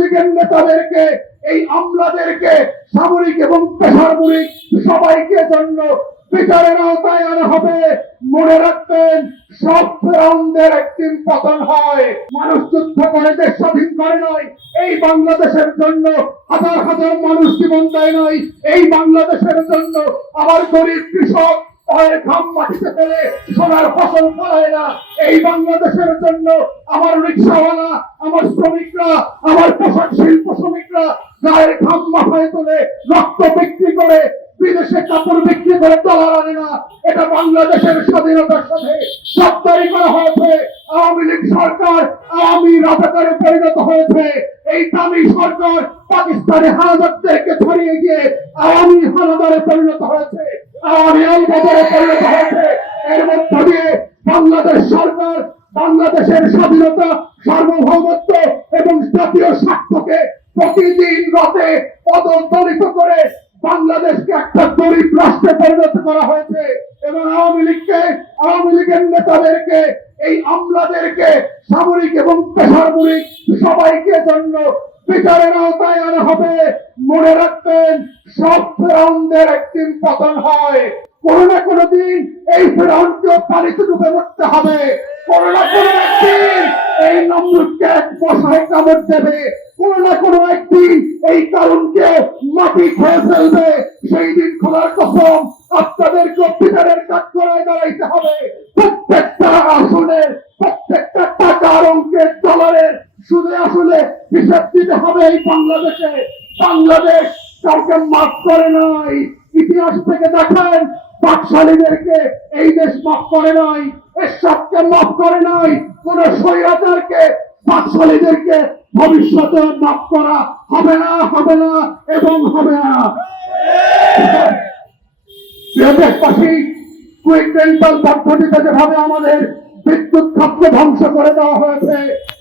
লীগের নেতাদেরকে, এই আমলাদেরকে, সামরিক এবং বেসামরিক সবাইকে জন্য বিচারের আওতায় আনা হবে। মনে রাখবেন, সব ফেরাউনদের একদিন পতন হয়। মানুষ যুদ্ধ করে দেশ স্বাধীন করে নয়, এই বাংলাদেশের জন্য হাজার হাজার মানুষ জীবন দেয় নয়, এই বাংলাদেশের জন্য আমার গরিব কৃষক পায়ের ঘাম মাটিতে ফেলে সোনার ফসল ফলায় না, এই বাংলাদেশের জন্য আমার রিক্সাওয়ালা, আমার শ্রমিকরা, আমার পোশাক শিল্প শ্রমিকরা গায়ের ঘাম মাথায় তোলে, রক্ত বিক্রি করে, বিদেশে কাপড় বিক্রি করে ডলার আনে না। এটা বাংলাদেশের স্বাধীনতার সাথে সত্যারি করা হয়েছে। আওয়ামী লীগ সরকার আওয়ামী রাজাকারে পরিণত হয়েছে। এই দামি সরকার পাকিস্তানে হানাদারদেরকে ছড়িয়ে গিয়ে আওয়ামী হানাদারে পরিণত হয়েছে, আওয়ামী আলবদরে পরিণত হয়েছে। এর মধ্য দিয়ে বাংলাদেশ সরকার বাংলাদেশের স্বাধীনতা, সার্বভৌমত্ব এবং জাতীয় স্বার্থকে প্রতিদিন রাতে পদদলিত করে বাংলাদেশকে একটা গরিব রাষ্ট্রে পরিণত করা হয়েছে। এবং আওয়ামী লীগের নেতাদেরকে, এই আমলাদেরকে, সামরিক এবং বেসামরিক সবাইকে জন্য বিচারের আওতায় আনা হবে। মনে রাখবেন, সব ফেরাউনদের একদিন পতন হয়। কোনো না কোনো দিন এই ফেরাউনকেও পানিতে ডুবে মরতে হবে। কোনো না কোনো একদিন এই নমরুদকে এক মশায় কামড় দেবে। কোনো না কোনো একদিন এই কারণকে মাটি খেয়ে ফেলবে। সেই দিন খোলার কসম আপনাদেরকে বিচারের কাজ করায় দাঁড়াইতে হবে। প্রত্যেকটা আসনের, প্রত্যেকটা টাকার অঙ্কের, ডলারের সুদে আসলে হিসাব দিতে হবে। এই বাংলাদেশে বাংলাদেশ কাউকে মাফ করে নাই। ইতিহাস থেকে দেখেন, বাকশালীদেরকে এই দেশ মাফ করে নাই, এরশাদকে মাফ করে নাই, কোন স্বৈরাচারকে, বাকশালীদেরকে ভবিষ্যতে মাফ করা হবে না, হবে না এবং হবে না। দেশবাসী, কুইক রেন্টাল পদ্ধতিতে যেভাবে আমাদের বিদ্যুৎ খাতকে ধ্বংস করে দেওয়া হয়েছে,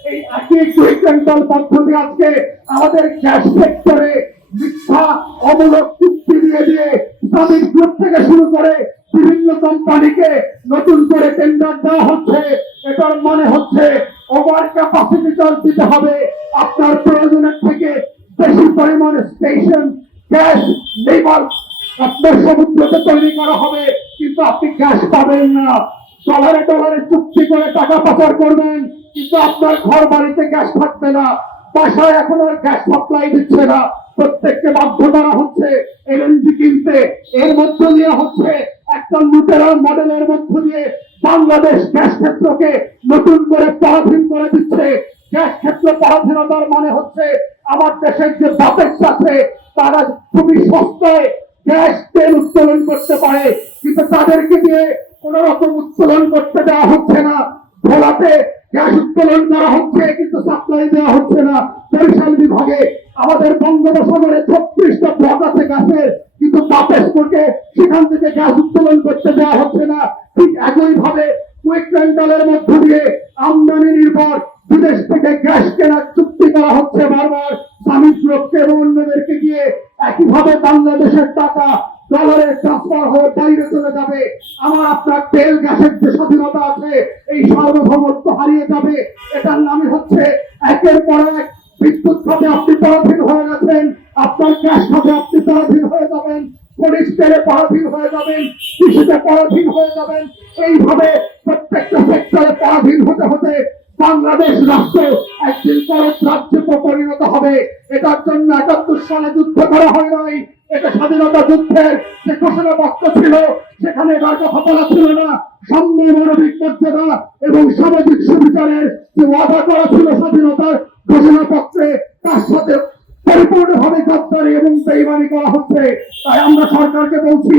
এই একই কুইক রেন্টাল পদ্ধতি আজকে আমাদের গ্যাস সেক্টরে মিথ্যা অমূলক চুক্তি দিয়ে ইসলামিক গ্রুপ থেকে শুরু করে বিভিন্ন কোম্পানিকে নতুন করে টেন্ডার দেওয়া হচ্ছে। এটার মানে হচ্ছে ওভার ক্যাপাসিটি চার্জ দিতে হবে। আপনার প্রয়োজনের থেকে বেশি পরিমাণে স্টেশন, গ্যাস, লেবার আপনার সমুদ্রতে তৈরি করা হবে, কিন্তু আপনি গ্যাস পাবেন না। ডলারে ডলারে চুক্তি করে টাকা পাচার করবেন, কিন্তু আপনার ঘর বাড়িতে গ্যাস থাকবে না। বাসায় এখন আর গ্যাস সাপ্লাই দিচ্ছে না, প্রত্যেককে বাধ্য করা হচ্ছে এলএনজি কিনতে। এর মধ্য দিয়ে হচ্ছে একটা লুটেরার মডেলের মধ্য দিয়ে বাংলাদেশ গ্যাস ক্ষেত্রকে নতুন করে পরাধীন করে দিচ্ছে। গ্যাস ক্ষেত্র পরাধীনতার মানে হচ্ছে আমার দেশের যে বাপেক্স আছে তারা খুবই সস্তায় গ্যাস তেল উত্তোলন করতে পারে, কিন্তু তাদেরকে দিয়ে কোন রকম উত্তোলন করতে দেওয়া হচ্ছে না। ভোলাতে গ্যাস উত্তোলন করা হচ্ছে, কিন্তু সাপ্লাই দেওয়া হচ্ছে না। বরিশাল বিভাগে আমাদের বঙ্গোপসাগরে 36টা ব্লক আছে গ্যাসের, কিন্তু বাপেশপুরকে সেখান থেকে গ্যাস উত্তোলন করতে দেওয়া হচ্ছে না। ঠিক একই ভাবে কুইক রেন্টালের মধ্য দিয়ে আমদানি নির্ভর বিদেশ থেকে গ্যাস কেনার চুক্তি করা হচ্ছে বারবার স্বামী গ্রুপকে এবং অন্যদেরকে দিয়ে। একইভাবে বাংলাদেশের টাকা ডলারের ট্রান্সফার হয়ে বাইরে চলে যাবে। আমার আপনার তেল গ্যাসের যে স্বাধীনতা আছে, এই সার্বভৌমত্ব হারিয়ে যাবে। এটার নামে হচ্ছে একের পর এক বিদ্যুৎ খাতে আপনি পরাধীন হয়ে গেছেন, আপনার গ্যাস খাতে আপনি পরাধীন হয়ে যাবেন, খনিজ তেলে পরাধীন হয়ে যাবেন, কৃষিতে পরাধীন হয়ে যাবেন। এইভাবে প্রত্যেকটা সেক্টরে পরাধীন হতে হতে বাংলাদেশ রাষ্ট্র একদিন পরত রাজ্যে পরিণত হবে। এটার জন্য ৭১ সালে যুদ্ধ করা হয় নাই। এটা স্বাধীনতা যুদ্ধের যে ঘোষণাপত্র ছিল, সেখানে এটার কথা বলা ছিল না। সাম্য, মানবিক মর্যাদা এবং সামাজিক সুবিচারের যে ওয়াদা করা ছিল স্বাধীনতার ঘোষণাপত্রে, তার সাথে পরিপূর্ণভাবে গাদ্দারি এবং বেইমানি করা হচ্ছে। তাই আমরা সরকারকে বলছি,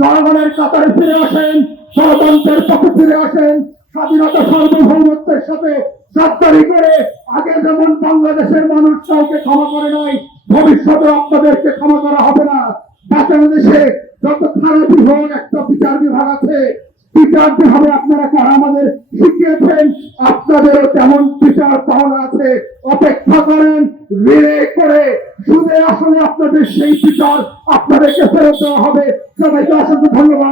জনগণের কাতারে ফিরে আসেন, গণতন্ত্রের পথে ফিরে আসেন। স্বাধীনতা সার্বভৌমত্বের সাথে গাদ্দারি করে আগে যেমন বাংলাদেশের মানুষ কাউকে ক্ষমা করে নাই, ভবিষ্যতে আপনাদেরকে ক্ষমা করা হবে না। বাংলাদেশে যত খারাপই হোক, একটা বিচার বিভাগ আছে, বিচার বিভাগে আপনারা কারা আমাদের শিখিয়েছেন, আপনাদেরও তেমন বিচার পাওনা আছে। অপেক্ষা করেন, রিলে করে শুনে আসলে আপনাদের সেই বিচার আপনাদেরকে ফেরত দেওয়া হবে। সবাইকে অসংখ্য ধন্যবাদ।